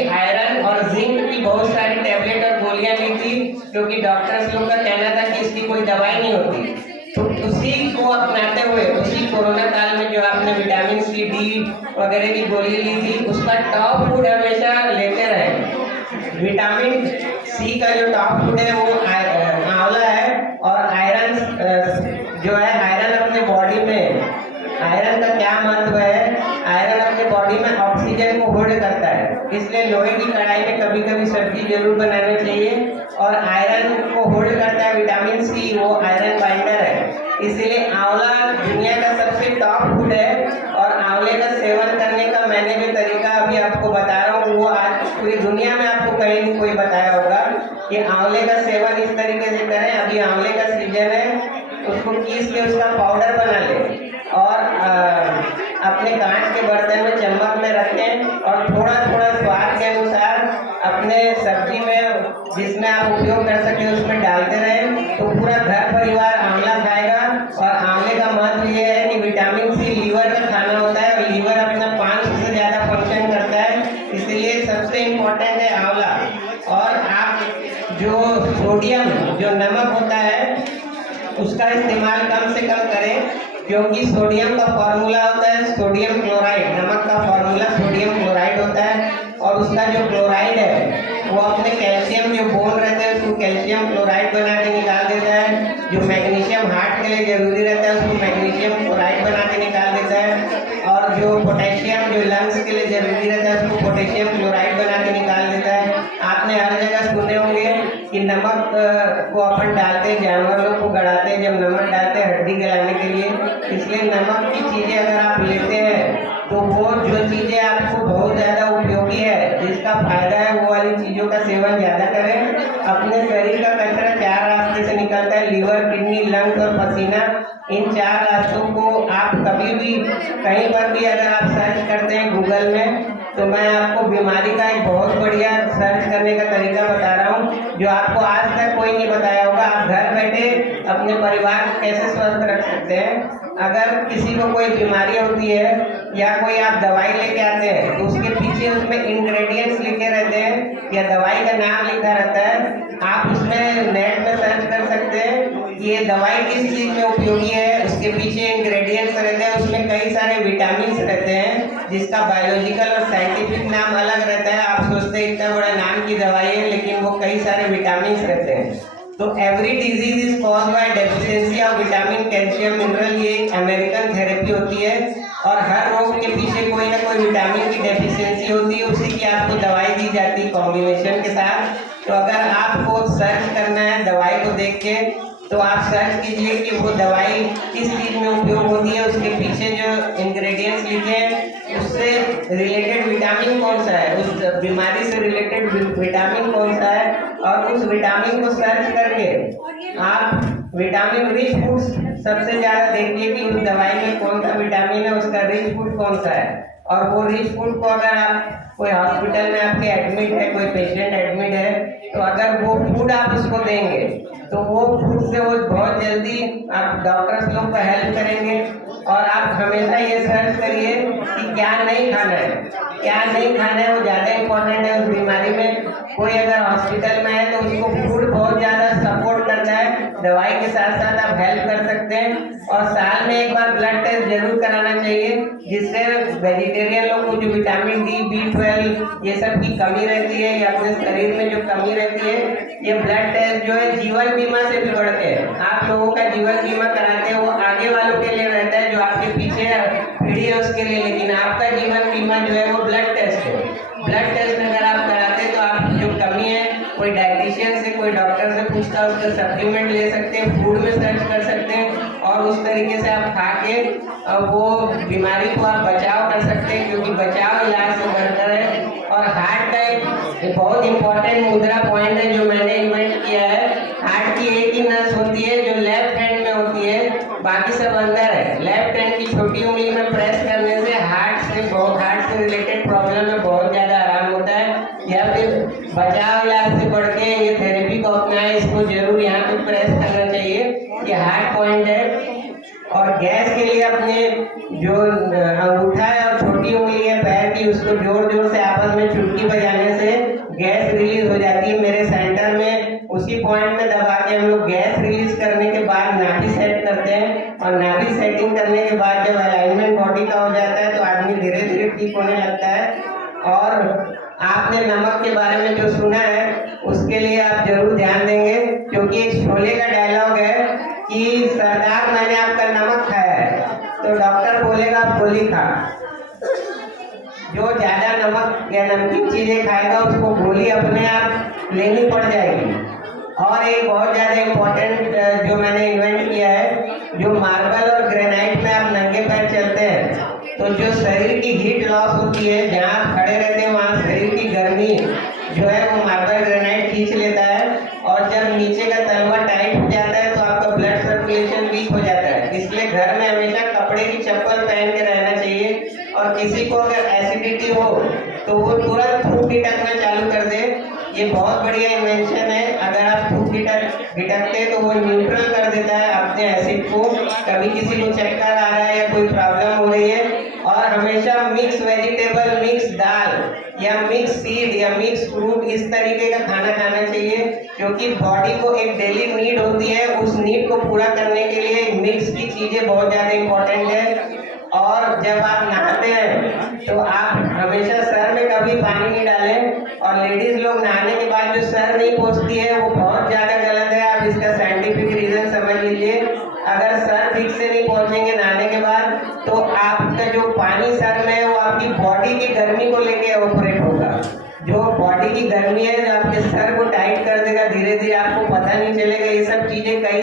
की आयरन और जिंक की बहुत सारी टैबलेट और गोलियां ली थी, क्योंकि डॉक्टर्स लोग का कहना था कि इसकी कोई दवाई नहीं होती। तो उसी को अपनाते हुए उसी कोरोना काल में जो आपने विटामिन सी डी वगैरह की गोली ली थी, उसका टॉप फूड हमेशा लेते रहे। विटामिन सी का जो टॉप फूड है वो आंवला है। और आयरन जो है, आयरन अपने बॉडी में, आयरन का क्या महत्व है, आयरन अपने बॉडी में ऑक्सीजन को होल्ड करता है, इसलिए लोहे की कढ़ाई में कभी कभी सब्जी जरूर बनाना चाहिए। और आयरन को होल्ड करता है विटामिन सी, वो आयरन बाइंडर है, इसीलिए आंवला दुनिया का सबसे टॉप फूड है। और आंवले का सेवन करने का मैंने जो तरीका अभी आपको बता रहा हूँ, वो आज पूरी दुनिया में आपको कहीं नहीं कोई बताया होगा कि आंवले का सेवन इस तरीके से करें। अभी आंवले का सीजन है, उसको पीस के उसका पाउडर बना लें और अपने कांच के बर्तन में चम्मच में रखें और थोड़ा थोड़ा स्वाद के अनुसार अपने सब्जी में जिसमें आप उपयोग कर सके उसमें डालते रहें, तो पूरा घर परिवार आंवला खाएगा। और आंवले का महत्व ये है कि विटामिन सी लीवर का खाना होता है, और लीवर अपना 500 से ज़्यादा फंक्शन करता है, इसलिए सबसे इम्पोर्टेंट है आंवला। और आप जो सोडियम, जो नमक होता है, उसका इस्तेमाल कम से कम करें, क्योंकि सोडियम का फॉर्मूला होता है सोडियम क्लोराइड। नमक का फॉर्मूला सोडियम क्लोराइड होता है, और उसका जो क्लोराइड है वो अपने कैल्शियम जो बोन रहते हैं उसको कैल्शियम क्लोराइड बना के निकाल देता है। जो मैग्नीशियम हार्ट के लिए जरूरी रहता है उसको मैग्नीशियम क्लोराइड बना के निकाल देता है। और जो पोटेशियम जो लंग्स के लिए जरूरी रहता है उसको पोटेशियम क्लोराइड बना के निकाल देता है। आपने हर जगह सुने होंगे कि नमक को अपन डालते हैं, जानवरों को गड़ाते हैं, जब नमक डालते हैं हड्डी गलाने के लिए। इसलिए नमक की चीज़ें अगर आप लेते हैं तो वो जो चीज़ें आपको बहुत ज़्यादा उपयोगी है, जिसका फायदा है, वो वाली चीज़ों का सेवन ज़्यादा करें। अपने शरीर का कचरा 4 रास्ते से निकलता है, लीवर, किडनी, लंग्स और पसीना। इन 4 रास्तों को आप कभी भी कहीं पर भी अगर आप सर्च करते हैं गूगल में, तो मैं आपको बीमारी का एक बहुत बढ़िया सर्च करने का तरीका बता रहा हूँ, जो आपको आज तक कोई नहीं बताया होगा। आप घर बैठे अपने परिवार को कैसे स्वस्थ रख सकते हैं। अगर किसी को कोई बीमारी होती है या कोई आप दवाई लेके आते हैं, तो उसके पीछे उसमें इंग्रेडिएंट्स लिखे रहते हैं या दवाई का नाम लिखा रहता है। आप उसमें नेट में सर्च कर सकते हैं ये दवाई किस चीज़ में उपयोगी है, उसके पीछे इंग्रेडिएंट्स रहते हैं, उसमें कई सारे विटामिन रहते हैं जिसका बायोलॉजिकल और साइंटिफिक नाम अलग रहता है। आप सोचते हैं इतना बड़ा नाम की दवाई है, लेकिन वो कई सारे विटामिन रहते हैं। तो every disease is cause by deficiency of vitamin, calcium, mineral. ये एक अमेरिकन थेरेपी होती है, और हर रोग के पीछे कोई ना कोई विटामिन की डेफिशिएंसी होती है, उसी की आपको दवाई दी जाती है कॉम्बिनेशन के साथ। तो अगर आपको सर्च करना है दवाई को देख के, तो आप सर्च कीजिए कि वो दवाई किस चीज़ में उपयोग होती है, उसके पीछे जो इंग्रेडिएंट्स लिखे हैं उससे रिलेटेड विटामिन कौन सा है, उस बीमारी से रिलेटेड विटामिन कौन सा है, और उस विटामिन को सर्च करके आप विटामिन रिच फूड्स सबसे ज़्यादा देखिए कि उस दवाई में कौन सा विटामिन है, उसका रिच फूड कौन सा है। और वो रिच फूड को अगर आप कोई हॉस्पिटल में आपके एडमिट है, कोई पेशेंट एडमिट है, तो अगर वो फूड आप उसको देंगे तो वो फूड से वो बहुत जल्दी आप डॉक्टर्स लोग को हेल्प करेंगे। और आप हमेशा ये सर्च करिए कि क्या नहीं खाना है, क्या नहीं खाना है, वो ज़्यादा इम्पोर्टेंट है उस बीमारी में। कोई अगर हॉस्पिटल में है तो उसको फूड बहुत ज़्यादा सपोर्ट करता है, दवाई के साथ साथ आप हेल्प कर सकते हैं। और साल में एक बार ब्लड टेस्ट जरूर कराना चाहिए, जिससे वेजिटेरियन लोग को जो विटामिन डी, B12 ये सब की कमी रहती है, या अपने शरीर में जो कमी रहती है, ये ब्लड टेस्ट जो है जीवन बीमा से भी बढ़ के आप लोगों का जीवन बीमा कराते हैं, वो आगे वालों के लिए रहता है, जो आपके पीछे पीढ़ी है उसके लिए। लेकिन आपका जीवन बीमा जो है वो ब्लड टेस्ट है। ब्लड टेस्ट अगर आप कराते हैं तो आप जो कमी है, कोई डाइटिशियन से, कोई डॉक्टर से पूछकर उसका सप्लीमेंट ले सकते हैं, फूड में सर्च कर सकते हैं, और उस तरीके से आप खा के वो बीमारी को आप बचाव कर सकते हैं, क्योंकि बचाव इलाज से बढ़कर है। और हार्ट का एक बहुत इंपॉर्टेंट मुद्रा पॉइंट है जो मैंने इन्वेंट किया है। हार्ट की एक ही नस होती है जो लेफ्ट हैंड में होती है, बाकी सब अंदर है। लेफ्ट हैंड की छोटी उंगली में प्रेस करने से हार्ट से रिलेटेड प्रॉब्लम में बहुत ज़्यादा आराम होता है। या फिर बचाव इलाज से बढ़ के ये थेरेपी को अपनाएं, इसको जरूर यहाँ पे प्रेस करना चाहिए, ये हार्ट पॉइंट है। और गैस के लिए अपने जो अंगूठा है और छोटी उंगली है पैर की, उसको जोर जोर से आपस में चुटकी सीटी बजाने से गैस रिलीज हो जाती है मेरे सेंटर में। उसी पॉइंट में दबा के हम लोग गैस रिलीज करने के बाद नाभि सेट करते हैं, और नाभि सेटिंग करने के बाद जब अलाइनमेंट बॉडी का हो जाता है तो आदमी धीरे धीरे ठीक होने लगता है। और आपने नमक के बारे में जो सुना है उसके लिए आप जरूर ध्यान देंगे, क्योंकि एक शोले का डायलॉग है कि सरदार मैंने आपका नमक खाया है, तो डॉक्टर बोलेगा आप गोली खा। जो ज्यादा नमक या नमकीन चीजें खाएगा उसको गोली अपने आप लेनी पड़ जाएगी। और एक बहुत ज्यादा इम्पोर्टेंट जो मैंने इन्वेंट किया है, जो मार्बल और ग्रेनाइट में आप नंगे पैर चलते हैं तो जो शरीर की हीट लॉस होती है, जहाँ आप खड़े रहते हैं वहाँ शरीर की गर्मी जो है वो मार्बल ग्रेनाइट खींच लेता है, और जब नीचे का तलवा टाइट हो जाता है तो आपका ब्लड सर्कुलेशन वीक हो जाता है। इसलिए घर में हमेशा कपड़े की चप्पल पहन के रहना चाहिए। और किसी को अगर एसिडिटी हो तो वो तुरंत थूक गिटकना चालू कर दे। ये बहुत बढ़िया इन्वेंशन है। अगर आप थूक गिटकते हैं तो वो न्यूट्रल कर देता है अपने एसिड को। कभी किसी को चक्कर आ रहा है या कोई प्रॉब्लम हो रही है, और हमेशा मिक्स वेजिटेबल, मिक्स दाल या मिक्स सीड या मिक्स फ्रूट इस तरीके का खाना खाना चाहिए, क्योंकि बॉडी को एक डेली नीड होती है। उस नीड को पूरा करने के लिए मिक्स की चीजें बहुत ज्यादा इम्पोर्टेंट है। और जब आप नहाते हैं तो आप हमेशा सर में कभी पानी नहीं डालें, और लेडीज लोग नहाने के बाद जो सर नहीं पोंछती है वो बहुत ज्यादा गलत है। आप इसका साइंटिफिक रीजन समझ लीजिए। अगर सर ठीक से नहीं पहुंचेंगे नहाने के बाद तो आपका जो पानी सर में है वो आपकी बॉडी की गर्मी को लेके ऑपरेट होगा। जो बॉडी की गर्मी है जो आपके सर को टाइट कर देगा, धीरे धीरे आपको पता नहीं चलेगा। ये सब चीजें कई